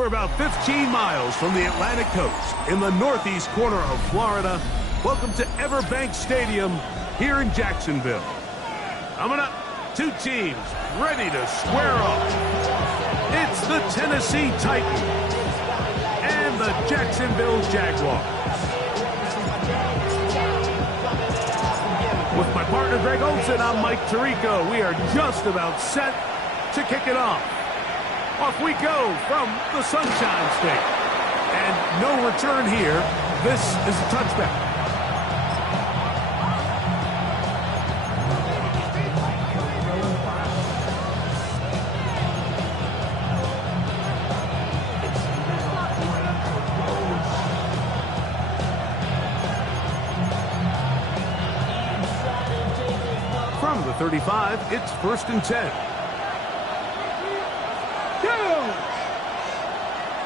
We're about 15 miles from the Atlantic coast in the northeast corner of Florida. Welcome to Everbank Stadium here in Jacksonville. Coming up, two teams ready to square off. It's the Tennessee Titans and the Jacksonville Jaguars. With my partner Greg Olson, I'm Mike Tirico. We are just about set to kick it off. Off we go from the Sunshine State. And no return here. This is a touchback. From the 35, it's 1st and 10.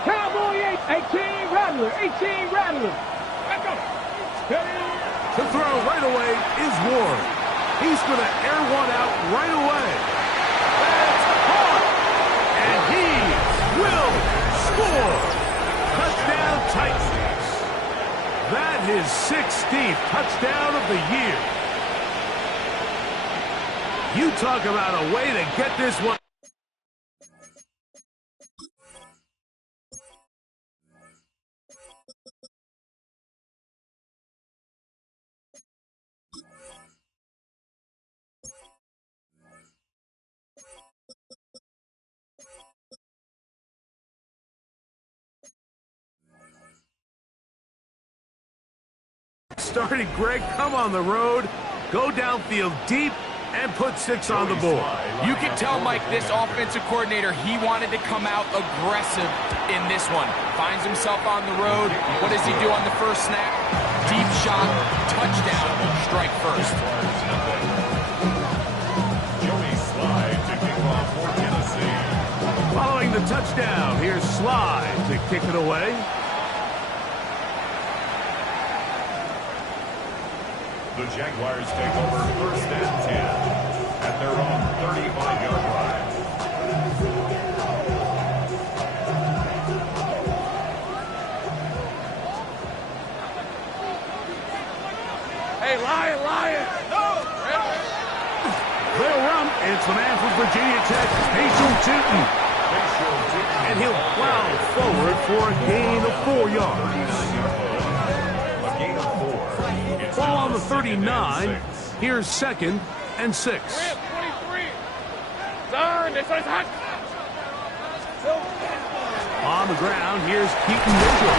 Cowboy 18 Rattler, 18 Rattler. Let's go. To throw right away is Ward. He's going to air one out right away. That's caught. And he will score. Touchdown Titans. That is 16th touchdown of the year. You talk about a way to get this one. Starting Greg, come on the road, go downfield deep, and put 6 on the board. You can tell, Mike, this offensive coordinator, he wanted to come out aggressive in this one. Finds himself on the road. What does he do on the first snap? Deep shot, touchdown, strike first. Joey Slye to kick off for Tennessee. Following the touchdown, here's Slye to kick it away. The Jaguars take over 1st and 10 at their own 35-yard line. Hey, Lion. They'll run. It's the man from Virginia Tech, Patriot Tootin. And he'll plow forward for a gain of 4 yards. Ball on the 39. Here's 2nd and 6. 23. Turn, this one's hot. On the ground, here's Keaton Mitchell.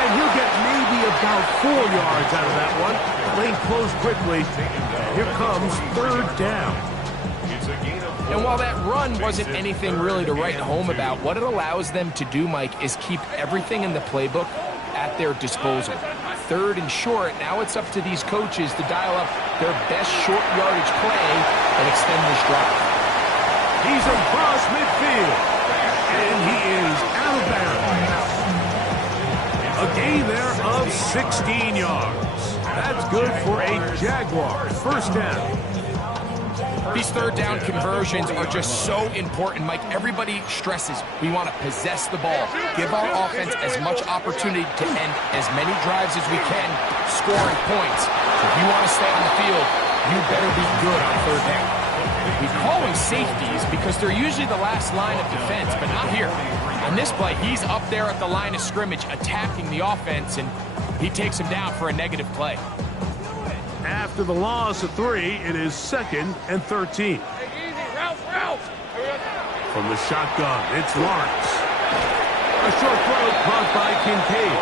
And he'll get maybe about 4 yards out of that one. Lane closed quickly. Here comes 3rd down. And while that run wasn't anything really to write home about, what it allows them to do, Mike, is keep everything in the playbook at their disposal. 3rd and short, now it's up to these coaches to dial up their best short yardage play and extend this drive. He's across midfield, and he is out of bounds. A gain there of 16 yards. That's good for a Jaguar 1st down. These 3rd down conversions are just so important, Mike. Everybody stresses we want to possess the ball, give our offense as much opportunity to end as many drives as we can, scoring points. So if you want to stay on the field, you better be good on 3rd down. We call them safeties because they're usually the last line of defense, but not here. On this play, he's up there at the line of scrimmage attacking the offense, and he takes him down for a negative play. After the loss of 3, it is 2nd and 13. Hey, easy, Ralph. From the shotgun, it's Lawrence. A short throw caught by Kincaid.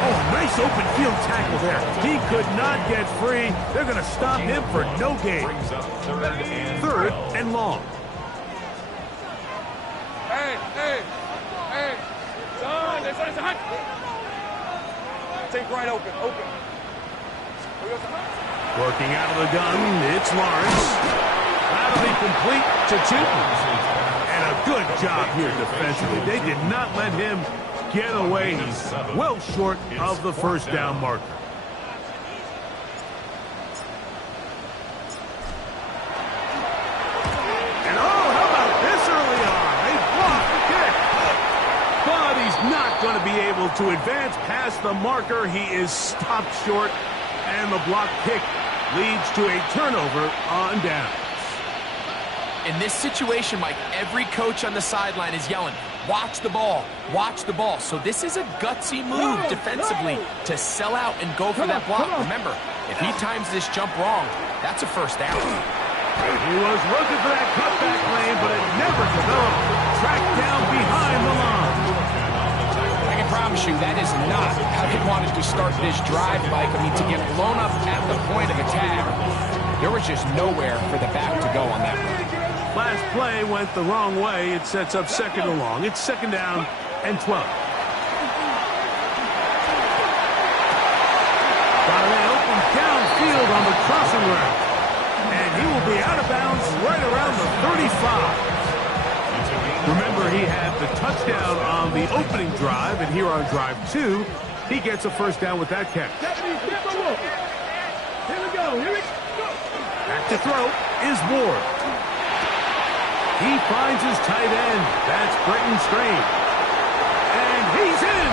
Oh, nice open field tackle there. He could not get free. They're going to stop him for no gain. 3rd and long. Hey. Son, this one's hot. Take right open. Working out of the gun, it's Lawrence. That'll be complete to Tootin. And a good job here defensively. They did not let him get away. He's well short of the 1st down marker. And oh, how about this early on? They blocked the kick. able to advance past the marker. He is stopped short, and the block kick leads to a turnover on downs. In this situation, Mike, every coach on the sideline is yelling, watch the ball, watch the ball. So this is a gutsy move defensively to sell out and go for that block. Remember, if he times this jump wrong, that's a first down. He was looking for that cutback lane, but it never developed. Tracked down behind the line. I can promise you that is not how they wanted to start this drive, Mike. I mean, to get blown up at the point of attack, there was just nowhere for the back to go on that one. Last play went the wrong way. It sets up second and long. It's second down and 12. Got an open downfield on the crossing route. And he will be out of bounds right around the 35. Remember, he had the touchdown on the opening drive, and here on drive 2, he gets a first down with that catch. Here we go. Back to throw is Ward. He finds his tight end. That's Brenton Strange. And he's in.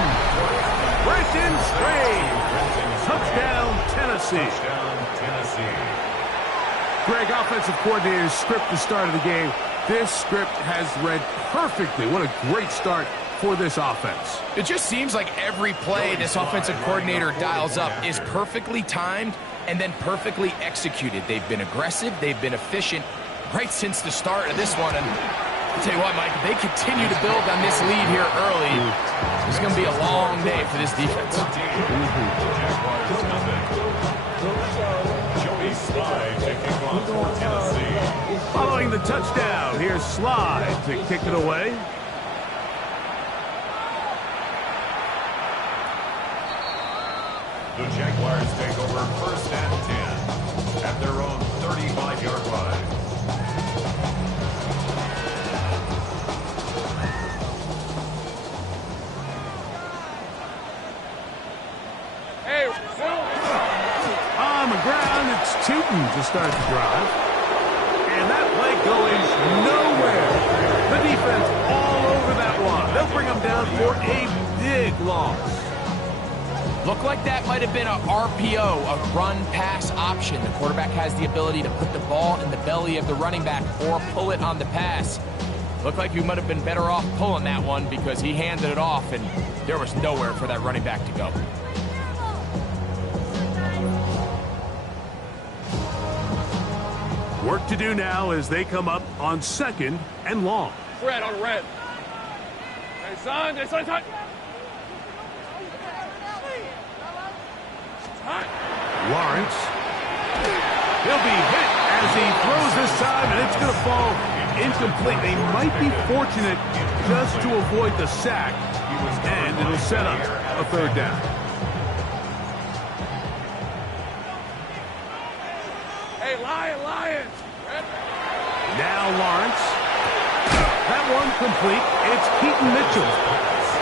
Brenton Strange. Touchdown, Tennessee. Greg, offensive coordinator's script the start of the game. This script has read perfectly. What a great start for this offense. It just seems like every play this offensive coordinator dials up is perfectly timed and then perfectly executed. They've been aggressive. They've been efficient right since the start of this one. And I'll tell you what, Mike, if they continue to build on this lead here early, it's going to be a long day for this defense. Joey Slide to kick off for Tennessee. Following the touchdown, here's Slide to kick it away. The Jaguars take over first and 10 at their own 35-yard line. On the ground, it's Tootin to start the drive. And that play going nowhere. The defense all over that one. They'll bring them down for a big loss. Looked like that might have been a RPO, a run-pass option. The quarterback has the ability to put the ball in the belly of the running back or pull it on the pass. Looked like you might have been better off pulling that one because he handed it off and there was nowhere for that running back to go. Work to do now as they come up on second and long. Red on red. Hey, son, time. Lawrence. He'll be hit as he throws this time, and it's going to fall incomplete. They might be fortunate just to avoid the sack, and it'll set up a third down. Hey, Lions. Now Lawrence. That one complete. It's Keaton Mitchell.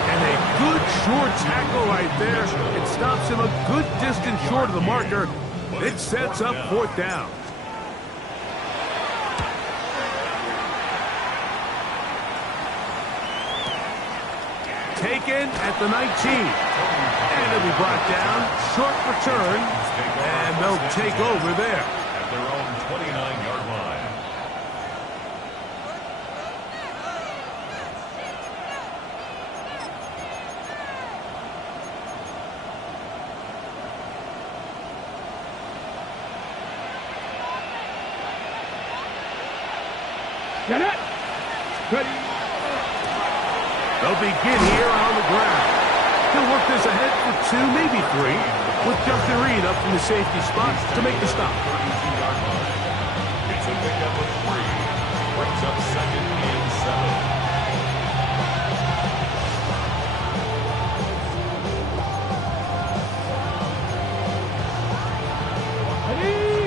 And a good short tackle right there. It stops him a good distance short of the marker. It sets up fourth down. Taken at the 19. And it'll be brought down. Short return. And they'll take over there. At their own 29-yard line. Get it. Good. They'll begin here on the ground. He'll work this ahead for 2, maybe 3, with Justin Reed up from the safety spot to make the stop. 32-yard line. It's a pickup of 3. Brings up second and 7.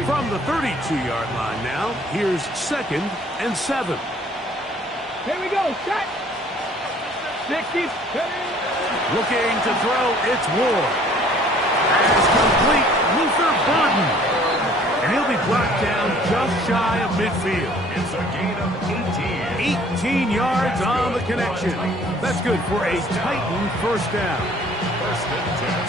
From the 32-yard line now, here's second and 7. Here we go. Set. 60. Looking to throw, it's Ward. As complete, Luther Burden. He'll be brought down just shy of midfield. It's a gain of 18. 18 yards on the connection. That's good for a Titan first down.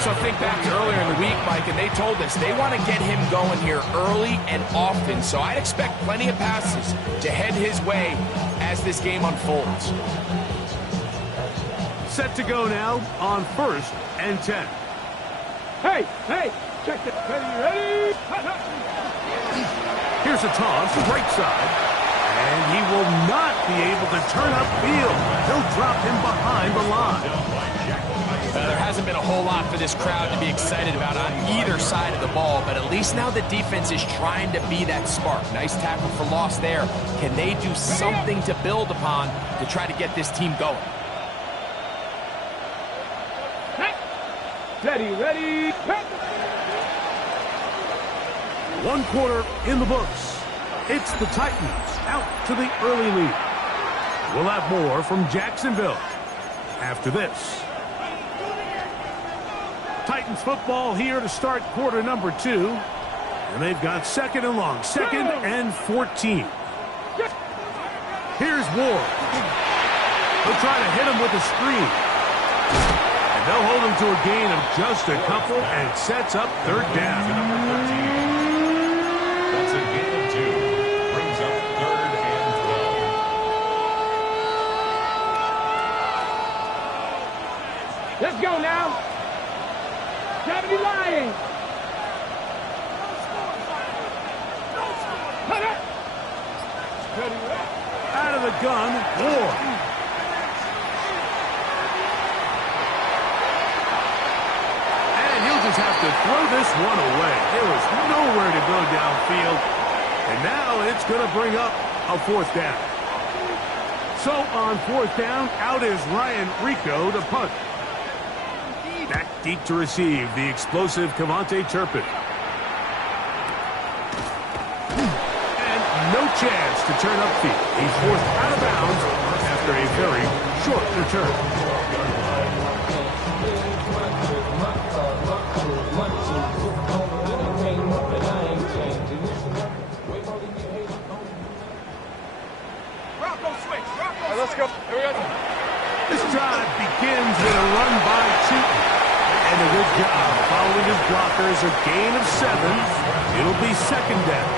So think back to earlier in the week, Mike, and they told us they want to get him going here early and often. So I'd expect plenty of passes to head his way as this game unfolds. Set to go now on 1st and 10. Hey, check it. Ready? Here's a toss, right side. And he will not be able to turn upfield. He'll drop him behind the line. There hasn't been a whole lot for this crowd to be excited about on either side of the ball, but at least now the defense is trying to be that spark. Nice tackle for loss there. Can they do something to build upon to try to get this team going? Ready. 1 quarter in the books. It's the Titans out to the early lead. We'll have more from Jacksonville after this. Titans football here to start quarter number 2. And they've got 2nd and long. 2nd and 14. Here's Ward. He'll try to hit him with a screen. And they'll hold him to a gain of just a couple and sets up 3rd down. That's a gain of 2. Brings up 3rd and 12. Let's go now. 70 Lions. Out of the gun, Ward. And he'll just have to throw this one away. There was nowhere to go downfield. And now it's going to bring up a 4th down. So on 4th down, out is Ryan Rico to punt. Back deep to receive the explosive Kevontae Turpin. And no chance to turn upfield. He's forced out of bounds after a very short return. Let's go. Here we go. This drive begins with a run by Cheaton. And a good job following his blockers. A gain of 7. It'll be 2nd down.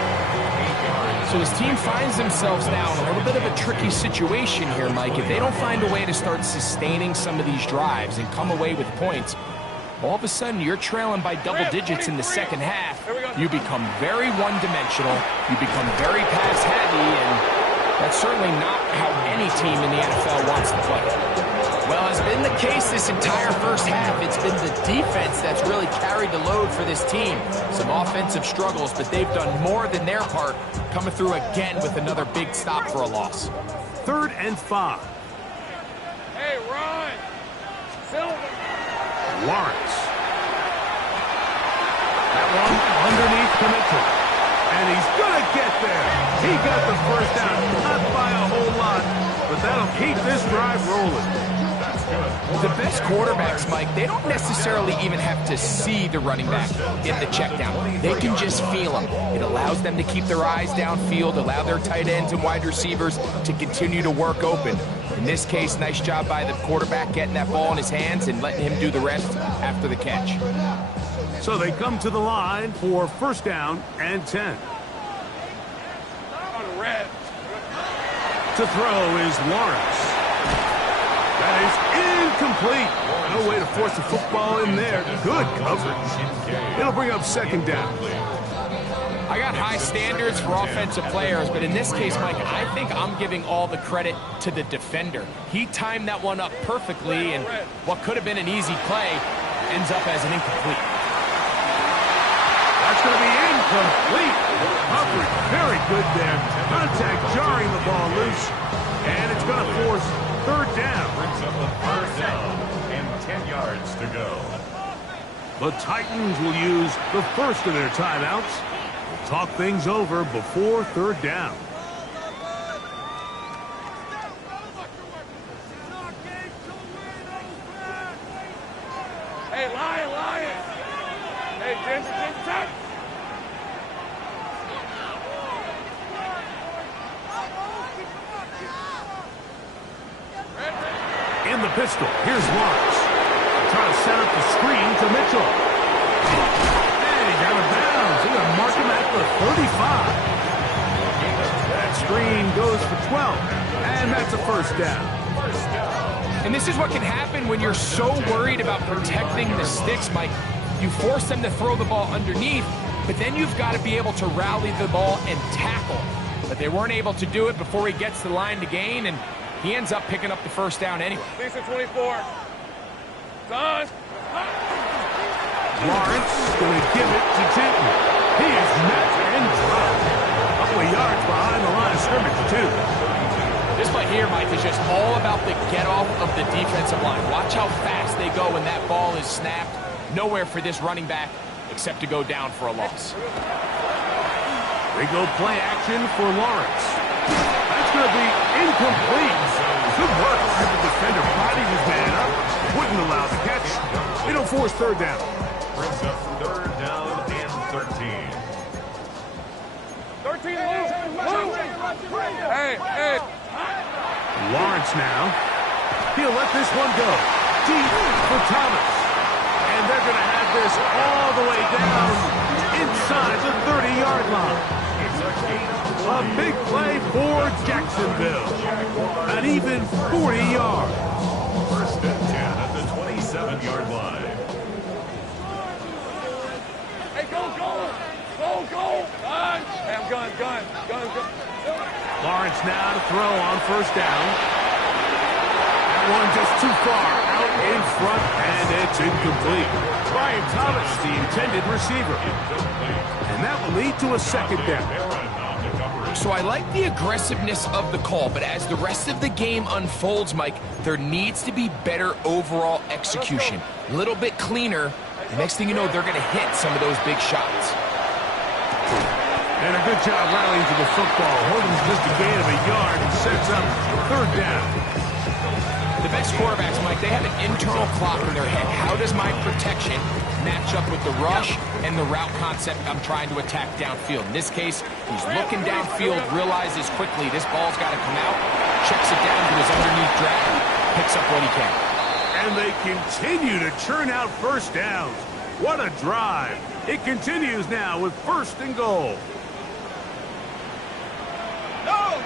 So his team finds themselves now in a little bit of a tricky situation here, Mike. If they don't find a way to start sustaining some of these drives and come away with points, all of a sudden you're trailing by double digits in the 2nd half. You become very one-dimensional. You become very pass-heavy, and that's certainly not how any team in the NFL wants to play. Well, has been the case this entire 1st half. It's been the defense that's really carried the load for this team. Some offensive struggles, but they've done more than their part, coming through again with another big stop for a loss. 3rd and 5. Hey, Ron. Silver. Lawrence. That one underneath commitment. And he's going to get there. He got the 1st down, not by a whole lot, but that'll keep this drive rolling. The best quarterbacks, Mike, they don't necessarily even have to see the running back in the check down. They can just feel him. It allows them to keep their eyes downfield, allow their tight ends and wide receivers to continue to work open. In this case, nice job by the quarterback getting that ball in his hands and letting him do the rest after the catch. So they come to the line for 1st down and 10. To throw is Lawrence. That is incomplete. No way to force the football in there. Good coverage. It'll bring up 2nd down. I got high standards for offensive players, but in this case, Mike, I think I'm giving all the credit to the defender. He timed that one up perfectly, and what could have been an easy play ends up as an incomplete. That's going to be incomplete. Coverage very good there. Contact jarring the ball loose, and it's going to force 3rd down. Brings up the 3rd down and 10 yards to go. The Titans will use the first of their timeouts. We'll talk things over before 3rd down. Hey, Lion. Hey, Ginger. pistol. Here's Lawrence. Trying to set up the screen to Mitchell. Hey, out of bounds. They're going to mark him at the 35. That screen goes for 12. And that's a first down. And this is what can happen when you're so worried about protecting the sticks, Mike. You force them to throw the ball underneath, but then you've got to be able to rally the ball and tackle. But they weren't able to do it before he gets the line to gain, and he ends up picking up the first down anyway. Lisa 24. Son. Lawrence going to give it to Tinton. He is met and dropped. A couple of yards behind the line of scrimmage, too. This play here, Mike, is just all about the get-off of the defensive line. Watch how fast they go when that ball is snapped. Nowhere for this running back except to go down for a loss. They go play action for Lawrence. That's going to be incomplete. Good work. The defender body his man up. Wouldn't allow the catch. They don't force third down. Brings up third down and 13. 13 move. Hey. Lawrence now. He'll let this one go. Deep for Thomas. And they're going to have this all the way down inside the 30-yard line. A big play for Jacksonville. An even 40 yards. First and 10 at the 27-yard line. Hey, go. Gun. Lawrence now to throw on first down. That one just too far out in front, and it's incomplete. Brian Thomas, the intended receiver. And that will lead to a second down. So I like the aggressiveness of the call, but as the rest of the game unfolds, Mike, there needs to be better overall execution. A little bit cleaner. The next thing you know, they're going to hit some of those big shots. And a good job rallying to the football. Holding just a gain of a yard and sets up third down. The best quarterbacks, Mike, they have an internal clock in their head. How does my protection match up with the rush and the route concept I'm trying to attack downfield? In this case, he's looking downfield, realizes quickly this ball's got to come out, checks it down to his underneath drag, picks up what he can. And they continue to churn out first downs. What a drive. It continues now with first and goal. No.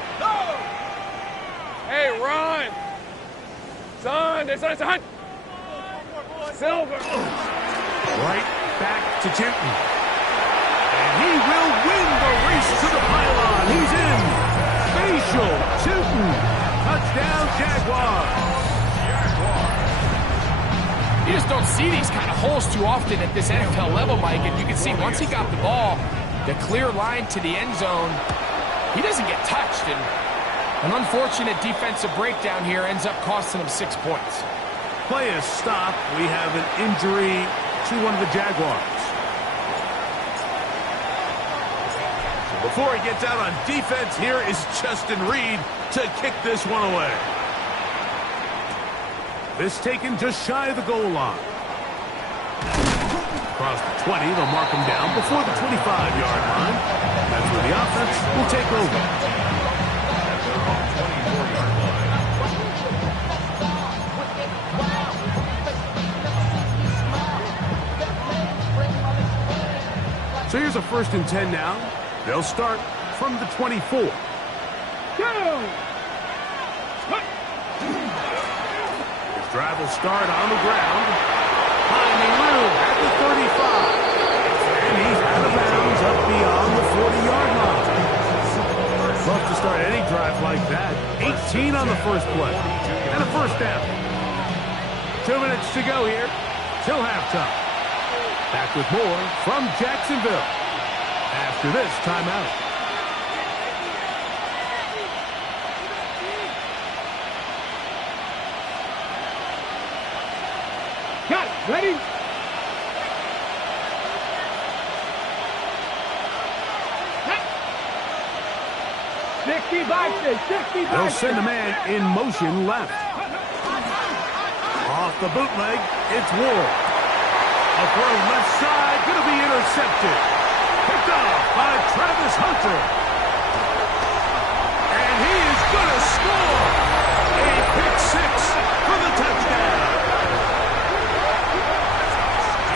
Hey, run. Son, Silver. Right back to Tinton. And he will win the race to the pylon. He's in. Facial Tinton. Touchdown, Jaguars. You just don't see these kind of holes too often at this NFL level, Mike. And you can see once he got the ball, the clear line to the end zone, he doesn't get touched. And an unfortunate defensive breakdown here ends up costing him 6 points. Play is stopped. We have an injury to one of the Jaguars. So before he gets out on defense, here is Justin Reed to kick this one away. This taken just shy of the goal line. Across the 20, they'll mark him down before the 25-yard line. That's where the offense will take over. So here's a 1st and 10 now. They'll start from the 24. Go. His drive will start on the ground. Finding room at the 35. And he's out of bounds up beyond the 40-yard line. Love to start any drive like that. 18 on the first play. And a first down. 2 minutes to go here till halftime. Back with more from Jacksonville after this timeout. Got it. Ready? They'll send a man in motion left. Off the bootleg, it's Ward. A throw left side, going to be intercepted. Picked off by Travis Hunter. And he is going to score. A pick six for the touchdown.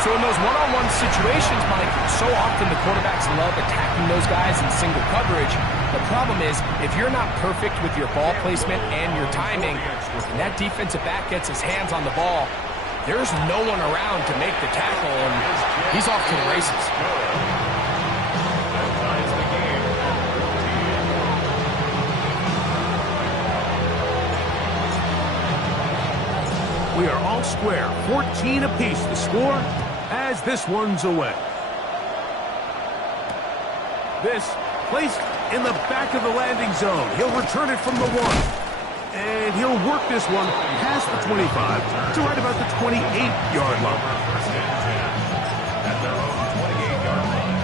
So in those one-on-one situations, Mike, so often the quarterbacks love attacking those guys in single coverage. The problem is, if you're not perfect with your ball placement and your timing, and that defensive back gets his hands on the ball, there's no one around to make the tackle, and he's off to the races. We are all square, 14 apiece the score as this one's away. This placed in the back of the landing zone. He'll return it from the 1. And he'll work this one past the 25 to right about the 28-yard line. At their own 28-yard line.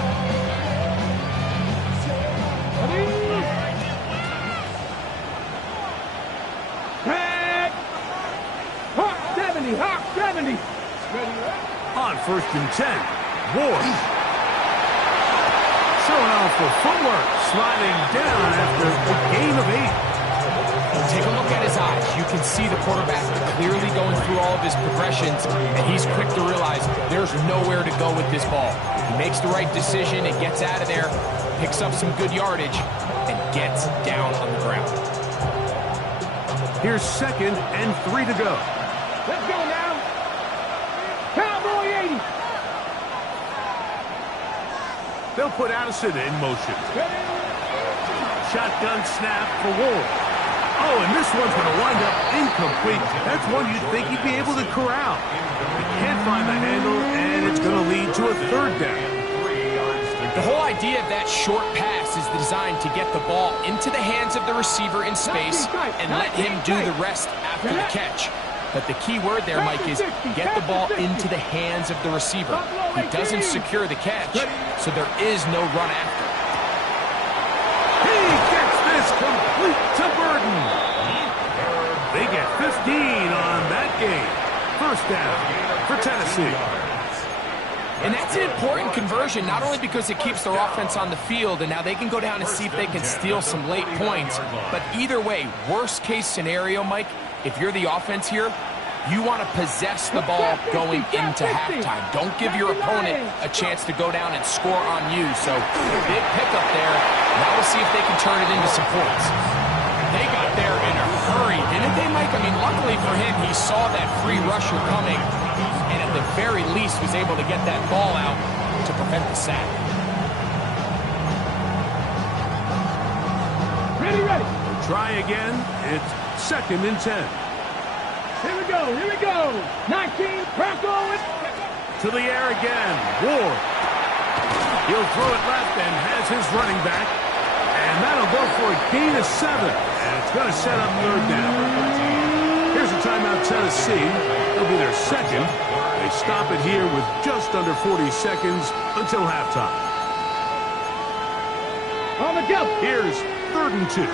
Tag. Hawk 70. Hawk 70. On 1st and 10, Ward. Showing off for footwork, sliding down after a gain of 8. Take a look at his eyes. You can see the quarterback clearly going through all of his progressions, and he's quick to realize there's nowhere to go with this ball. He makes the right decision and gets out of there, picks up some good yardage, and gets down on the ground. Here's 2nd and 3 to go. Let's go now. Cowboy 80. They'll put Addison in motion. Shotgun snap for Ward. Oh, and this one's going to wind up incomplete. That's one you'd think he'd be able to corral. He can't find the handle, and it's going to lead to a 3rd down. The whole idea of that short pass is designed to get the ball into the hands of the receiver in space and let him do the rest after the catch. But the key word there, Mike, is get the ball into the hands of the receiver. He doesn't secure the catch, so there is no run after. He gets this complete to Burden. They get 15 on that game. 1st down for Tennessee. And that's an important conversion, not only because it keeps their offense on the field, and now they can go down and see if they can steal some late points, but either way, worst case scenario, Mike, if you're the offense here, you want to possess the ball going into halftime. Don't give your opponent a chance to go down and score on you. So, big pickup there. Now we'll see if they can turn it into some points. They got there in a hurry, didn't they, Mike? I mean, luckily for him, he saw that free rusher coming, and at the very least was able to get that ball out to prevent the sack. Ready, ready. Try again. It's 2nd and 10. Here we go, here we go. 19, Bronco. To the air again. Ward. He'll throw it left and has his running back. And that'll go for a gain of 7. And it's going to set up 3rd down. Here's a timeout, Tennessee. It'll be their 2nd. They stop it here with just under 40 seconds until halftime. On the go. Here's 3rd and 2.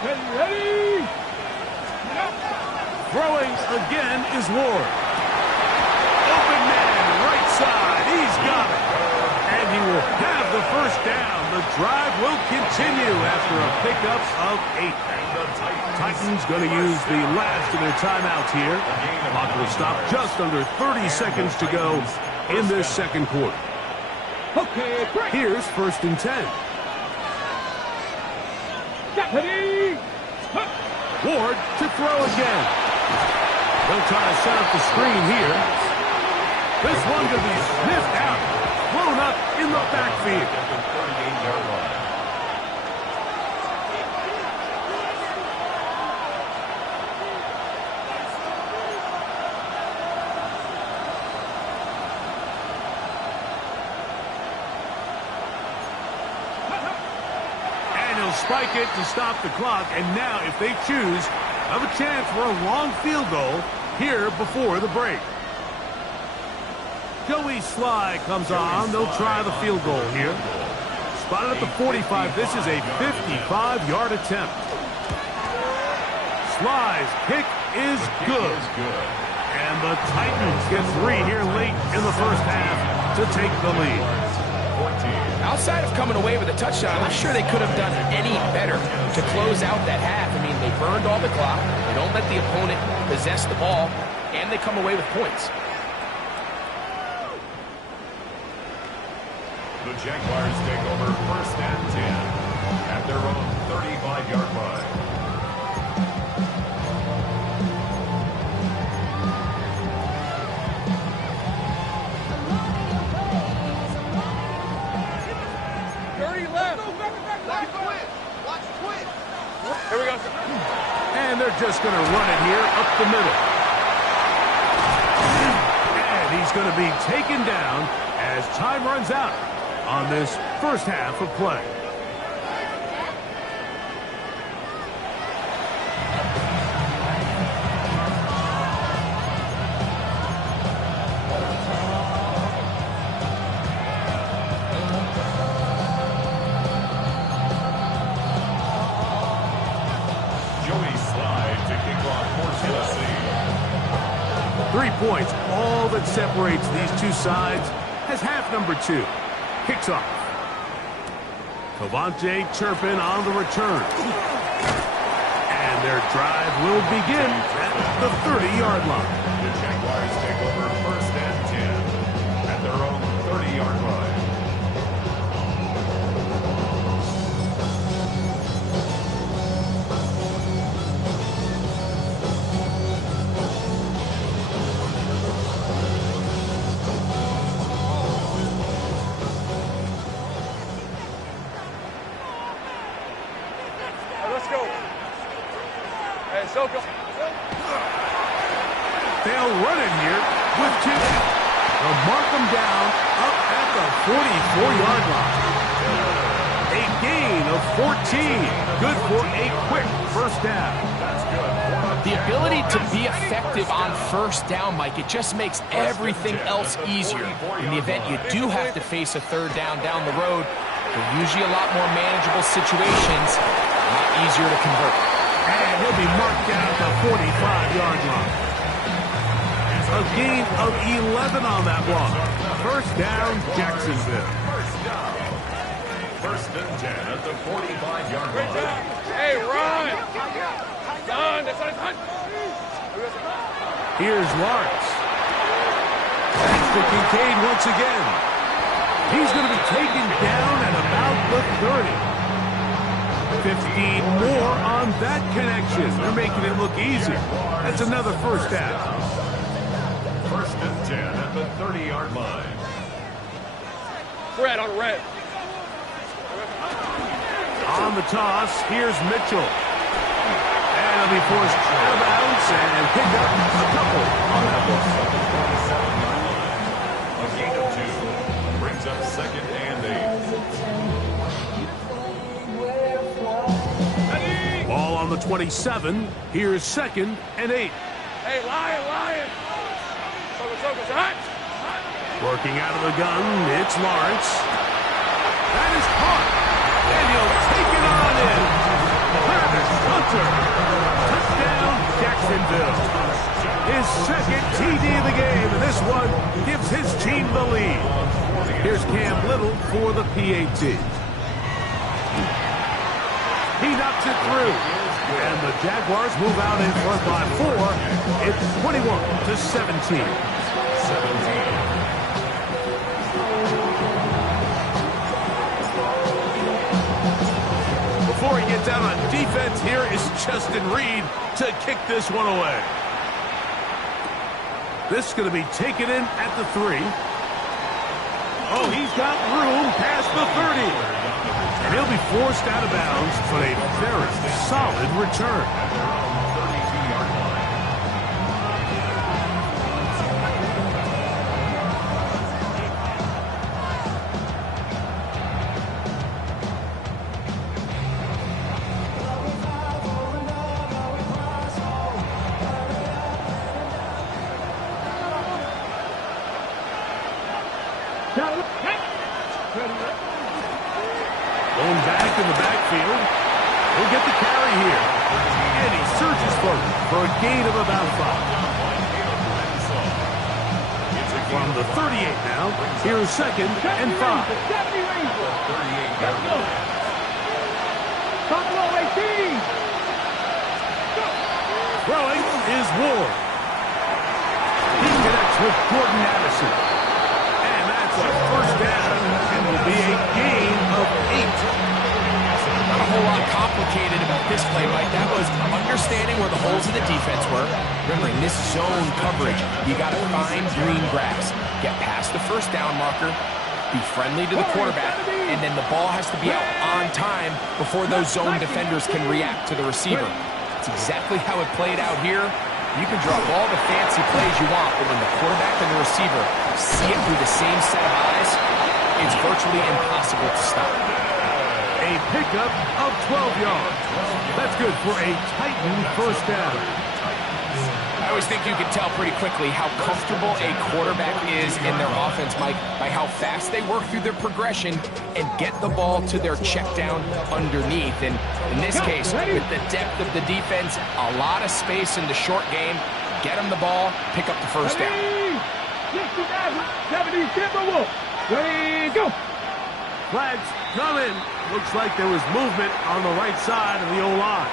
Ready, ready. Throwing again is Ward. Open man, right side. He's got it. And he will have the 1st down. The drive will continue after a pickup of 8. Titans going to use the last of their timeouts here. Clock will stop just under 30 seconds to go in this 2nd quarter. Okay, break. Here's 1st and 10. Ready. Ward to throw again. They'll try to set up the screen here. This one could be sniffed out, thrown up in the backfield. Spike it to stop the clock, and now, if they choose, have a chance for a long field goal here before the break. Joey Sly comes on. They'll try the field goal here. Spotted at the 45. This is a 55-yard attempt. Sly's kick is good. And the Titans get 3 here late in the 1st half to take the lead. Outside of coming away with a touchdown, I'm not sure they could have done any better to close out that half. I mean, they burned all the clock. They don't let the opponent possess the ball, and they come away with points. The Jaguars take over first and 10 at their own 35-yard line. Here we go. And they're just going to run it here up the middle. And he's going to be taken down as time runs out on this first half of play. Joey Slide to kick off for Tennessee. 3 points, all that separates these two sides, as half number 2 kicks off. Cavante Turpin on the return. And their drive will begin at the 30-yard line. The Jaguars take over first and 10 at their own 30-yard line. Let's go. Hey, Soko. They'll run it here with 2. They'll mark them down up at the 44-yard line. A gain of 14. Good for a quick first down. The ability to be effective on first down, Mike, it just makes everything else easier. In the event you do have to face a third down the road, they're usually a lot more manageable situations, a lot easier to convert. And he'll be marked down at the 45-yard line. A gain of 11 on that one. First down, Jacksonville. First and 10 at the 45-yard line. Hey, run. Son, that's not hot. Here's Lawrence. That's to Kincaid once again. He's going to be taken down at about the 30. 15 more on that connection. They're making it look easy. That's another first down. First and 10 at the 30-yard line. Red on red. On the toss, here's Mitchell. And he'll be forced out of bounds and pick up a couple on that one. A gain of 2 brings up second and 8. Ball on the 27. Here's second and 8. Hey, Lion. Soko's hot. Working out of the gun, it's Lawrence. That is caught. And he'll take it on in. Travis Hunter. Touchdown, Jacksonville. His second TD of the game, and this one gives his team the lead. Here's Cam Little for the PAT. He knocks it through. And the Jaguars move out in front by 4. It's 21-17. Before he gets out on defense, here is Justin Reed to kick this one away. This is going to be taken in at the 3. Oh, he's got room past the 30. And he'll be forced out of bounds, but a very solid return. Going back in the backfield. He'll get the carry here. And he surges forward for a gain of about 5. From the 38 now, here's second and 5. Throwing is Ward. He connects with Gordon Addison. And that's a first down, and will be play, Mike. That was understanding where the holes in the defense were. Remember, in this zone coverage, you got to find green grass. Get past the first down marker, be friendly to the quarterback, and then the ball has to be out on time before those zone defenders can react to the receiver. It's exactly how it played out here. You can drop all the fancy plays you want, but when the quarterback and the receiver see it through the same set of eyes, it's virtually impossible to stop. A pickup of 12 yards. That's good for a Titan first down. I always think you can tell pretty quickly how comfortable a quarterback is in their offense, Mike, by how fast they work through their progression and get the ball to their check down underneath. And in this case, with the depth of the defense, a lot of space in the short game, get them the ball, pick up the first down. 70 Timberwolves. Ready, go. Flags coming. Looks like there was movement on the right side of the O-line.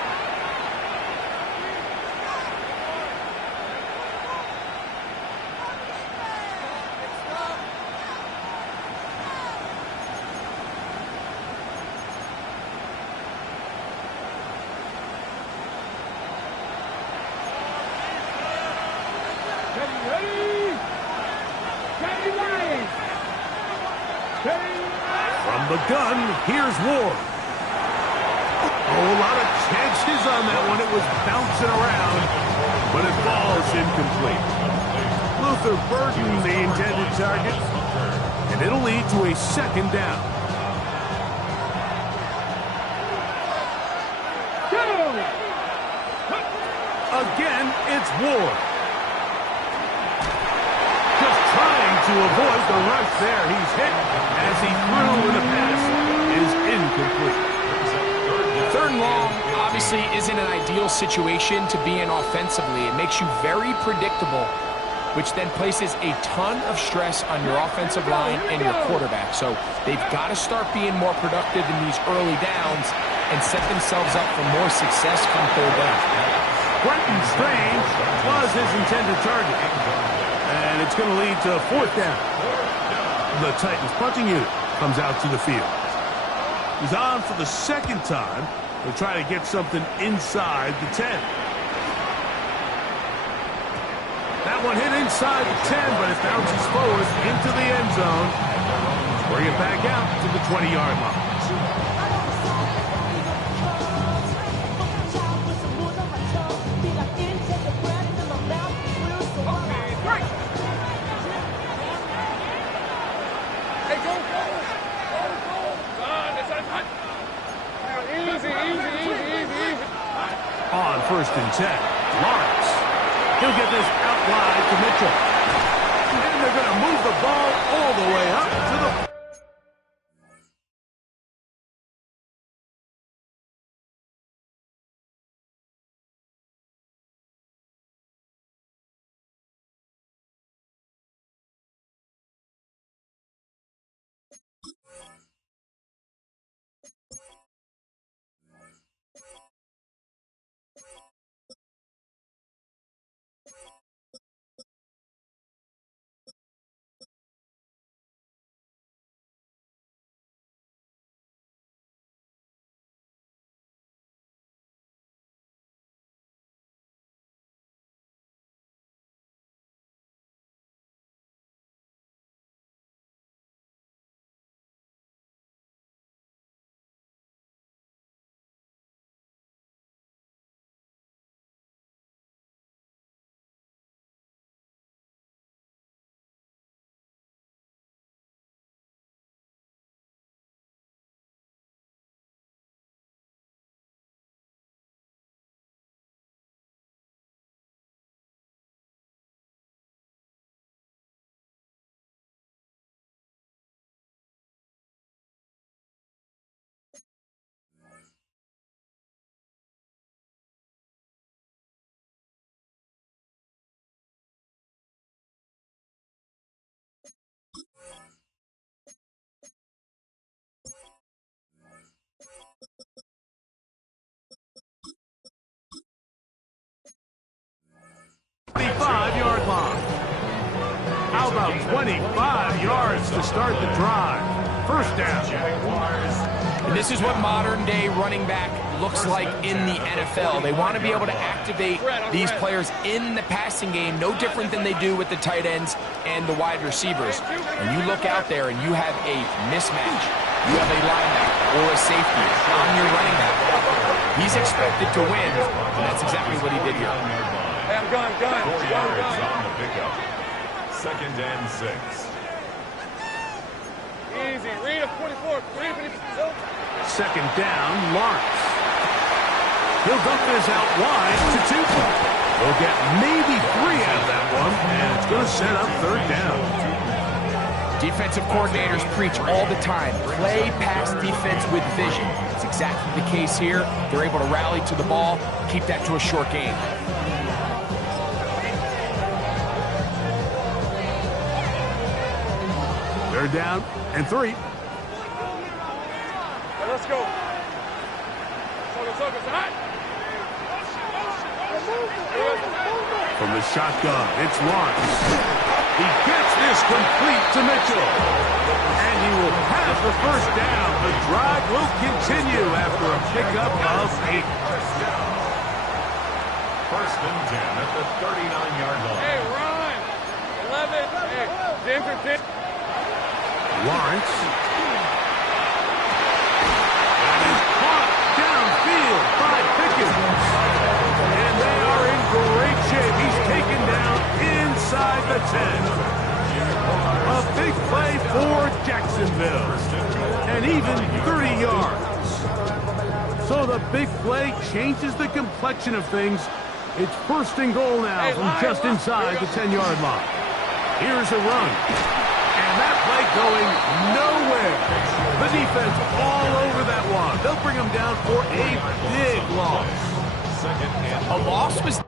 From the gun, here's Ward. Oh, a lot of chances on that one. It was bouncing around, but it falls incomplete. Luther burdened the intended target, and it'll lead to a second down. Again, it's Ward. Just trying to avoid the rush there. He's hit as he threw, and the pass is incomplete. Third and long obviously isn't an ideal situation to be in offensively. It makes you very predictable, which then places a ton of stress on your offensive line and your quarterback. So they've got to start being more productive in these early downs and set themselves up for more success from third down. Quentin Strange was his intended target, and it's going to lead to fourth down. The Titans punting unit comes out to the field. He's on for the second time. They'll try to get something inside the 10. That one hit inside the 10, but it bounces forward into the end zone. Bring it back out to the 20-yard line. On first and 10, Lawrence. He'll get this out wide to Mitchell. And they're going to move the ball all the way up to the... Yard line. How about 25 yards to start the drive? First down. And this is what modern-day running back looks like in the NFL. They want to be able to activate these players in the passing game, no different than they do with the tight ends and the wide receivers. When you look out there and you have a mismatch, you have a linebacker or a safety on your running back, he's expected to win, and that's exactly what he did here. Hey, I'm going. 4 yards on the pickup. 2nd and 6. Easy. Read a 44. Second down, Lawrence. He'll dump this out wide to Tupa. They'll get maybe 3 out of that one, and it's going to set up 3rd down. Defensive coordinators preach all the time, play pass defense with vision. It's exactly the case here. They're able to rally to the ball, keep that to a short game. They're down and 3. Let's go. From the shotgun, it's Lawrence. He gets this complete to Mitchell. And he will have the 1st down. The drive will continue after a pickup of 8. 1st and 10 at the 39-yard line. Hey, Ron. 11. Hey, 10 for 10. Lawrence. And he's caught downfield by Pickens. And they are in great shape. He's taken down inside the 10. A big play for Jacksonville. And even 30 yards. So the big play changes the complexion of things. It's 1st and goal now from just inside the 10-yard line. Here's a run. And that play going nowhere. The defense all over that one. They'll bring him down for a big loss. A loss was...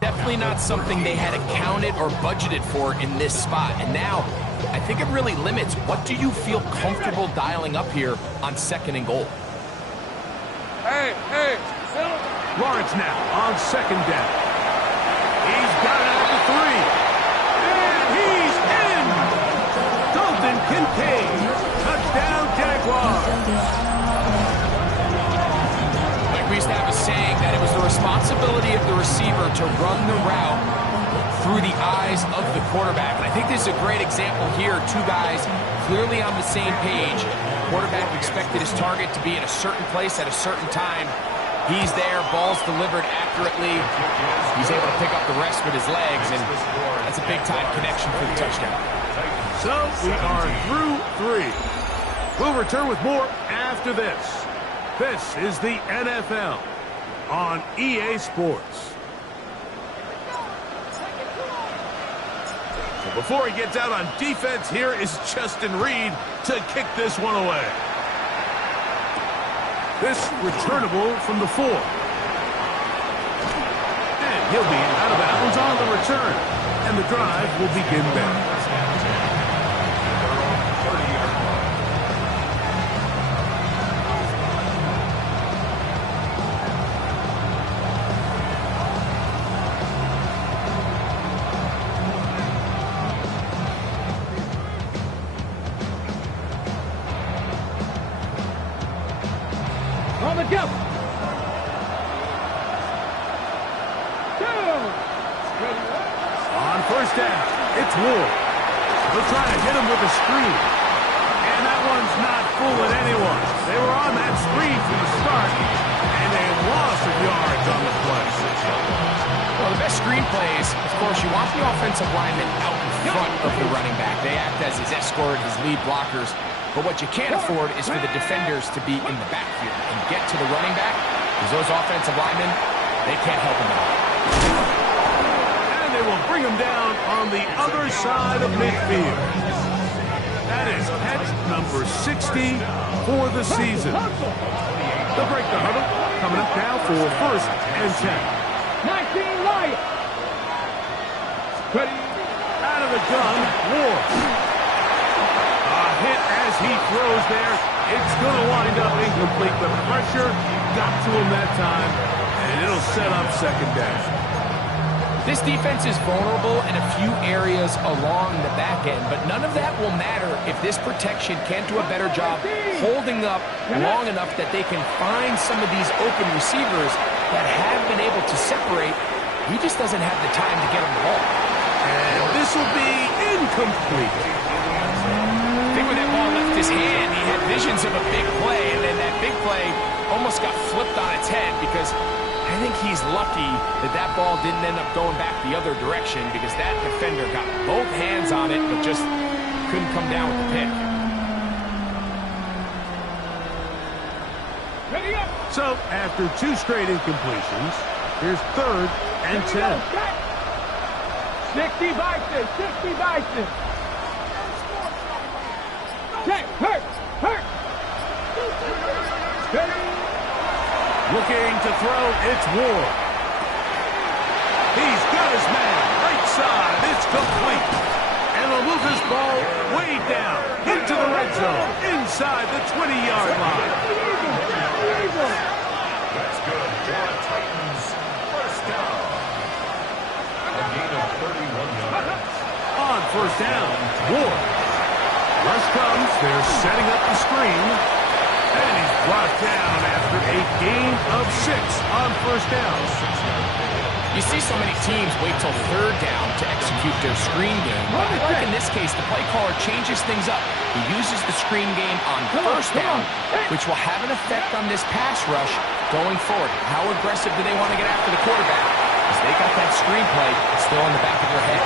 definitely not something they had accounted or budgeted for in this spot. And now, I think it really limits what do you feel comfortable dialing up here on 2nd and goal. Hey, settle. Lawrence now on 2nd down. He's got it at the 3. And he's in! Dalton Kincaid. Touchdown, Jaguars. We used to have a saying that it was the responsibility of the receiver to run the route through the eyes of the quarterback. And I think this is a great example here. 2 guys clearly on the same page. Quarterback expected his target to be in a certain place at a certain time. He's there, ball's delivered accurately. He's able to pick up the rest with his legs, and that's a big-time connection for the touchdown. So we are through 3. We'll return with more after this. This is the NFL on EA Sports. So before he gets out on defense, here is Justin Reed to kick this one away. This returnable from the 4. And he'll be out of bounds on the return. And the drive will begin there. On the jump. 2. On 1st down, it's Ward. They'll try to hit him with a screen. And that one's not fooling anyone. They were on that screen from the start, and a loss of yards on the play. Well, the best screen plays, of course, you want the offensive lineman out in front of the running back. They act as his escort, his lead blockers. But what you can't afford is for the defenders to be in the backfield and get to the running back, because those offensive linemen, they can't help him at all. And they will bring him down on the other side of midfield. That is catch number 60 for the season. They'll break the huddle. Coming up now for 1st and 10. 19 Lions. Ready. Out of the gun, Ward. A hit as he throws there, It's going to wind up incomplete. The pressure got to him that time, and it'll set up second down. This defense is vulnerable in a few areas along the back end, but none of that will matter if this protection can't do a better job holding up long enough that they can find some of these open receivers that have been able to separate. He just doesn't have the time to get on the ball. And this will be incomplete. I think when that ball left his hand, he had visions of a big play, and then that big play almost got flipped on its head because I think he's lucky that that ball didn't end up going back the other direction because that defender got both hands on it but just couldn't come down with the pick. So, after 2 straight incompletions, here's 3rd and 10. 60 Bison, 60 Bison. Check, hurt. Looking to throw, it's Ward. He's got his man, right side, it's complete. And they'll move this ball way down, into the red zone, inside the 20-yard line. That's good. Florida Titans, first down. A gain of 31 yards. On first down, Ward. Rush comes, they're setting up the screen. And he's brought down after a gain of 6 on first down. You see so many teams wait till 3rd down to execute their screen game. But I think in this case, the play caller changes things up. He uses the screen game on first down, which will have an effect on this pass rush going forward. How aggressive do they want to get after the quarterback? Because they got that screen play still in the back of their head.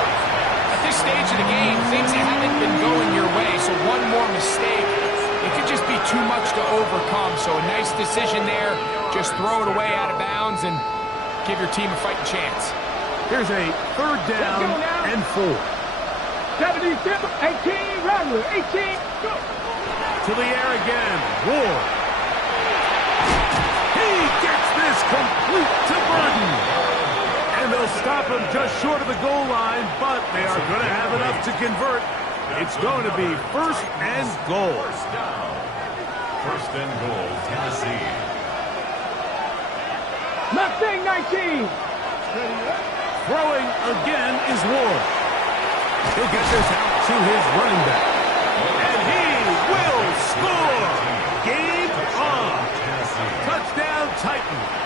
At this stage of the game, things haven't been going your way, so one more mistake, it could just be too much to overcome. So a nice decision there. Just throw it away out of bounds and give your team a fighting chance. Here's a 3rd down and 4. 77, 18, Rattler, 18, go. To the air again, Ward. He gets this complete to Burton. And they'll stop him just short of the goal line, but they are going to have enough to convert. It's going to be 1st and goal. First down. 1st and goal, Tennessee. Mustang 19. Throwing again is Ward. He'll get this out to his running back. And he will score. Game on. Touchdown Titans.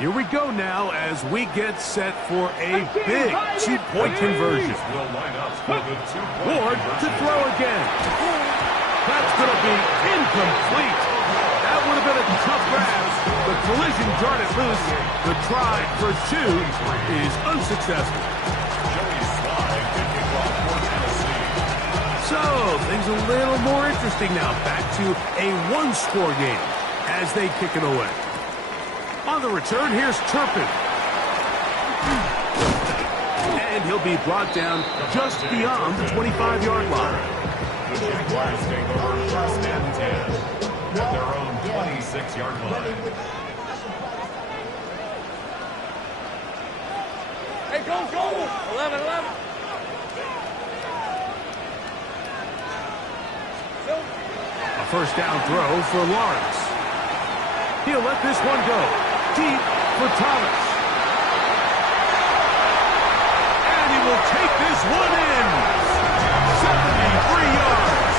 Here we go now as we get set for a big 2-point conversion. Ward to throw again. That's going to be incomplete. That would have been a tough grab. The collision jarred it loose. The try for 2 is unsuccessful. So, things a little more interesting now. Back to a 1-score game as they kick it away. On the return, here's Turpin. And he'll be brought down just beyond the 25-yard line. The Jaguars take over 1st and 10 at their own 26-yard line. Hey, go. 11. A first down throw for Lawrence. He'll let this one go. Deep for Thomas. And he will take this one in. 73 yards.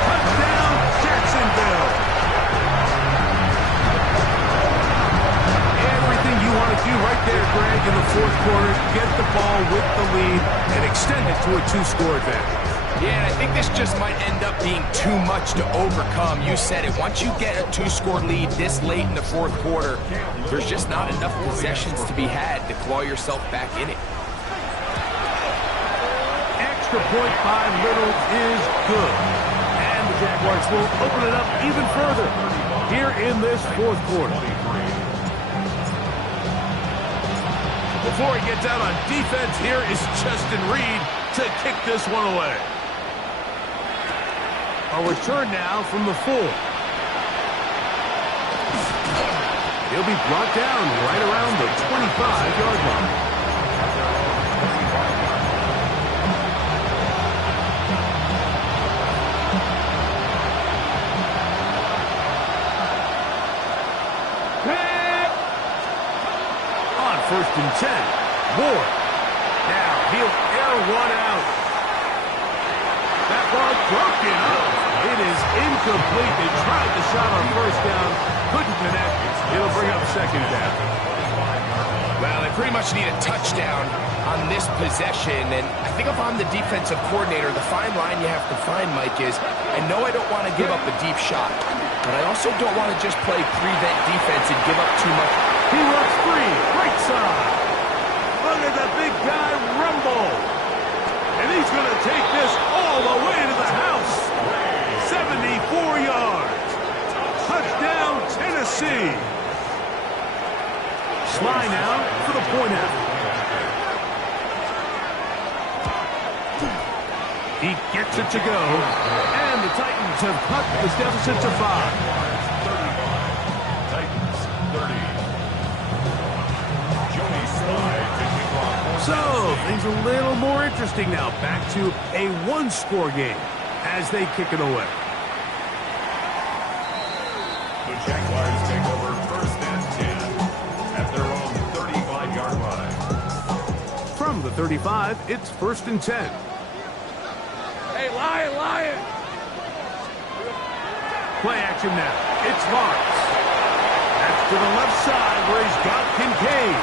Touchdown, Jacksonville. Everything you want to do right there, Greg, in the 4th quarter. Get the ball with the lead and extend it to a 2-score advantage. Yeah, and I think this just might end up being too much to overcome. You said it. Once you get a 2-score lead this late in the 4th quarter, there's just not enough possessions to be had to claw yourself back in it. Extra point by Little is good. And the Jaguars will open it up even further here in this 4th quarter. Before he gets out on defense, here is Justin Reed to kick this one away. A return now from the 4. He'll be brought down right around the 25-yard line. First and 10. Ward. Now he'll air one out. That ball broken up. It is incomplete. They tried the shot on first down. Couldn't connect. It'll bring up second down. Well, they pretty much need a touchdown on this possession. And I think if I'm the defensive coordinator, the fine line you have to find, Mike, is I know I don't want to give up a deep shot, but I also don't want to just play prevent defense and give up too much. He works free, right side. Look at the big guy rumble. And he's going to take this all the way to the house. 74 yards. Touchdown, Tennessee. Sly now for the point out. He gets it to go. And the Titans have cut this deficit to 5. So, things a little more interesting now. Back to a one-score game as they kick it away. The Jaguars take over first and 10 at their own 35-yard line. From the 35, it's first and 10. Hey, Lion! Play action now. It's Lawrence. That's to the left side where he's got Kincaid.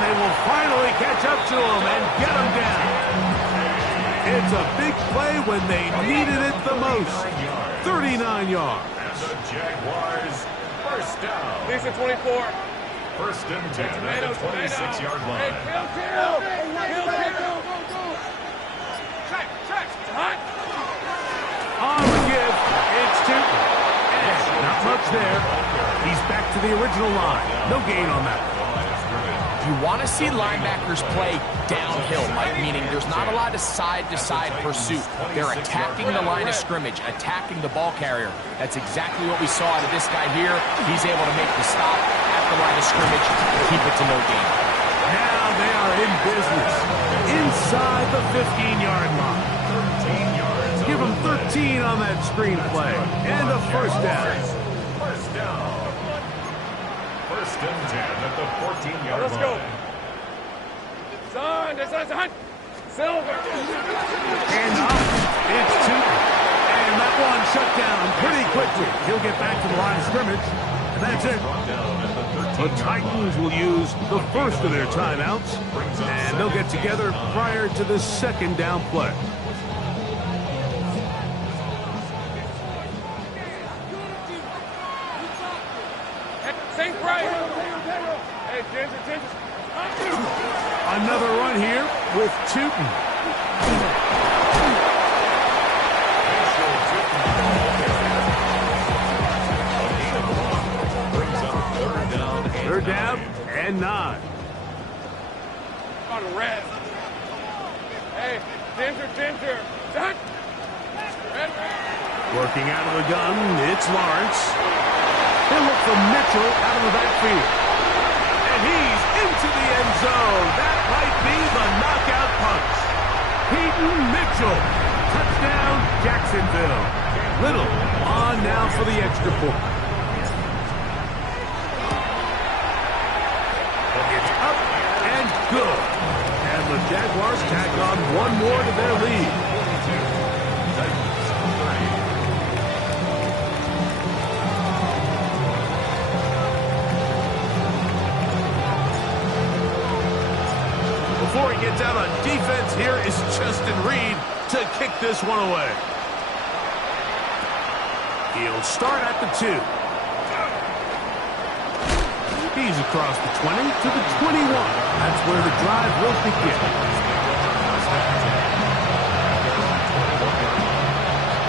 They will finally catch up to him and get him down. It's a big play when they needed it the most. 39 yards. And the Jaguars first down. These are 24. First and 10 at the 26-yard line. On the give, it's two. And not much there. He's back to the original line. No gain on that. You want to see linebackers play downhill, Mike, meaning there's not a lot of side-to-side pursuit. They're attacking the line of scrimmage, attacking the ball carrier. That's exactly what we saw out of this guy here. He's able to make the stop at the line of scrimmage, keep it to no gain. Now they are in business inside the 15-yard line. 13 yards. Give him 13 on that screen play and a first down. First down. First and 10 at the 14-yard line. Let's go. Son. Silver. And up, it's two. And that one shut down pretty quickly. He'll get back to the line of scrimmage, and that's it. The Titans will use the first of their timeouts, and they'll get together prior to the second down play. St. Brian. Hey, Ginger. Another run here with Tootin. Third down and 9. On the red. Hey, Ginger. Done. Working out of the gun, it's Lawrence. He'll look for Mitchell out of the backfield. And he's into the end zone. That might be the knockout punch. Peyton Mitchell. Touchdown, Jacksonville. Little on now for the extra point. It's up and good. And the Jaguars tack on one more to their lead. Before he gets out on defense, here is Justin Reed to kick this one away. He'll start at the 2. He's across the 20 to the 21. That's where the drive will begin.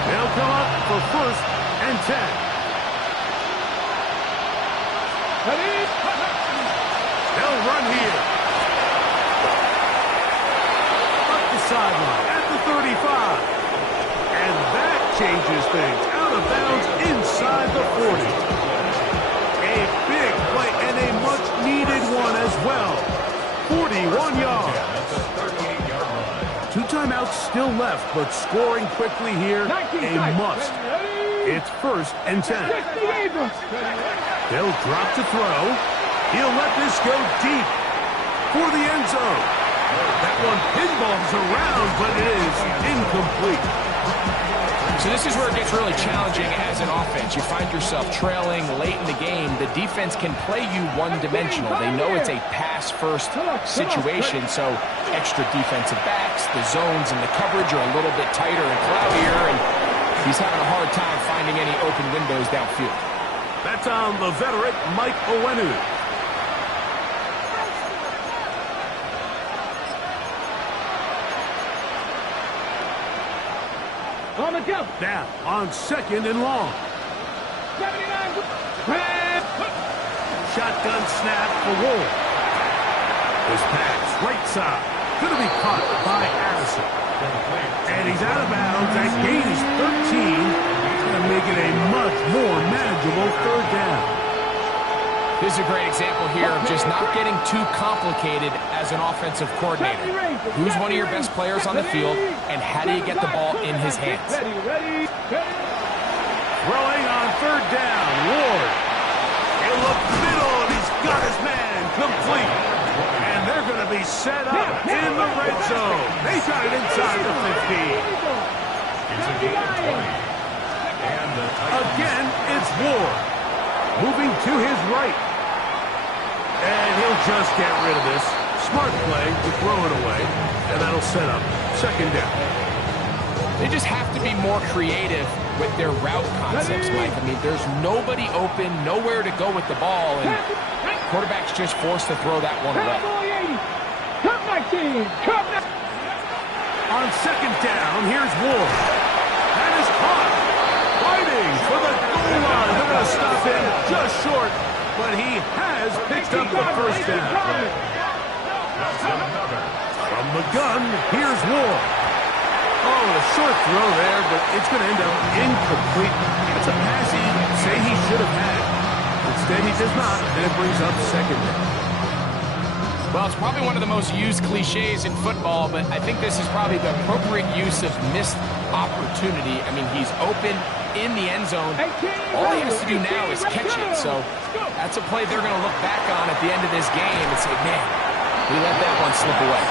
They'll come up for first and 10. They'll run here. Sideline at the 35. And that changes things. Out of bounds inside the 40. well. 41 yards. That's a 38-yard line. 2 timeouts still left, but scoring quickly here, a must. It's 1st and 10. They'll drop to throw. He'll let this go deep for the end zone. That one pinballs around, but it is incomplete. So this is where it gets really challenging as an offense. You find yourself trailing late in the game. The defense can play you one-dimensional. They know it's a pass-first situation, so extra defensive backs, the zones and the coverage are a little bit tighter and cloudier, and he's having a hard time finding any open windows downfield. That's on the veteran Mike Owenu. On the jump. Now on 2nd and long. 79. Shotgun snap for Ward. His pass, right side. Going to be caught by Addison. And he's out of bounds. That gain is 13. Going to make it a much more manageable 3rd down. This is a great example here of just not getting too complicated as an offensive coordinator. Who's one of your best players on the field, and how do you get the ball in his hands? Ready. Throwing on 3rd down. Ward. In the middle, and he's got his man complete. And they're going to be set up in the red zone. They got it inside the 15. Here's a gain of 20. And the Again, it's Ward. Moving to his right. And he'll just get rid of this. Smart play to throw it away. And that'll set up 2nd down. They just have to be more creative with their route concepts, Mike. I mean, there's nobody open, nowhere to go with the ball, and quarterback's just forced to throw that one away. Come 19. Come 19. On 2nd down, here's Ward. That is caught. Fighting for the goal line. They're going to stop him just short, but he has picked up the 1st down. From the gun, here's Ward. Oh, a short throw there, but it's going to end up incomplete. It's a pass he'd say he should have had. Instead, he does not, and it brings up 2nd down. Well, it's probably one of the most used cliches in football, but I think this is probably the appropriate use of missed opportunity. I mean, he's open in the end zone. All he has to do now is catch it. So that's a play they're going to look back on at the end of this game and say, man, we let that one slip away.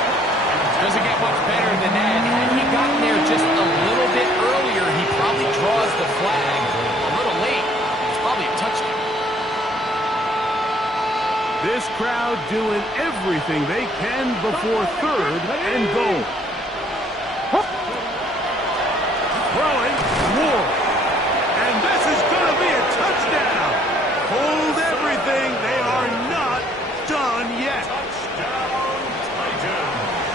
Doesn't get much better than that. Had he gotten there just a little bit earlier, he probably draws the flag a little late. It's probably a touchdown. This crowd doing everything they can before 3rd and goal. Throwing, Ward. And this is going to be a touchdown. Hold everything. They are not done yet.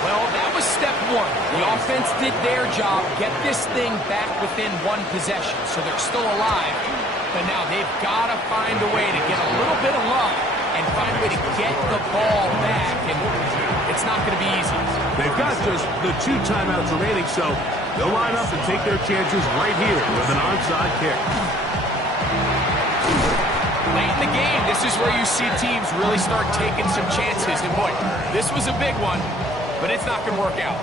Well, that was step 1. The offense did their job, get this thing back within 1 possession, so they're still alive. But now they've got to find a way to get a little bit of luck and find a way to get the ball back, and it's not going to be easy. They've got just the 2 timeouts remaining, so they'll line up and take their chances right here with an onside kick. Late in the game, this is where you see teams really start taking some chances, and boy, this was a big one, but it's not going to work out.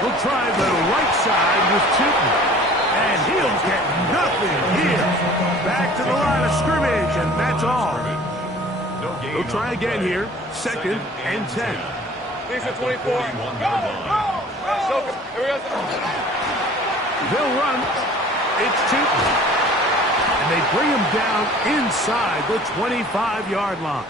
We'll try the right side with Tootin. And he'll get nothing here. Back to the line of scrimmage, and that's all. We'll try again here. 2nd and 10. These are 24. They'll run. It's Tootin. And they bring him down inside the 25-yard line.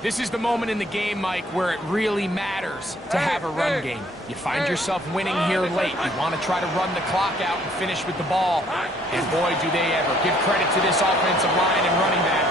This is the moment in the game, Mike, where it really matters to have a run game. You find yourself winning here late. You want to try to run the clock out and finish with the ball. And boy, do they ever. Give credit to this offensive line and running back.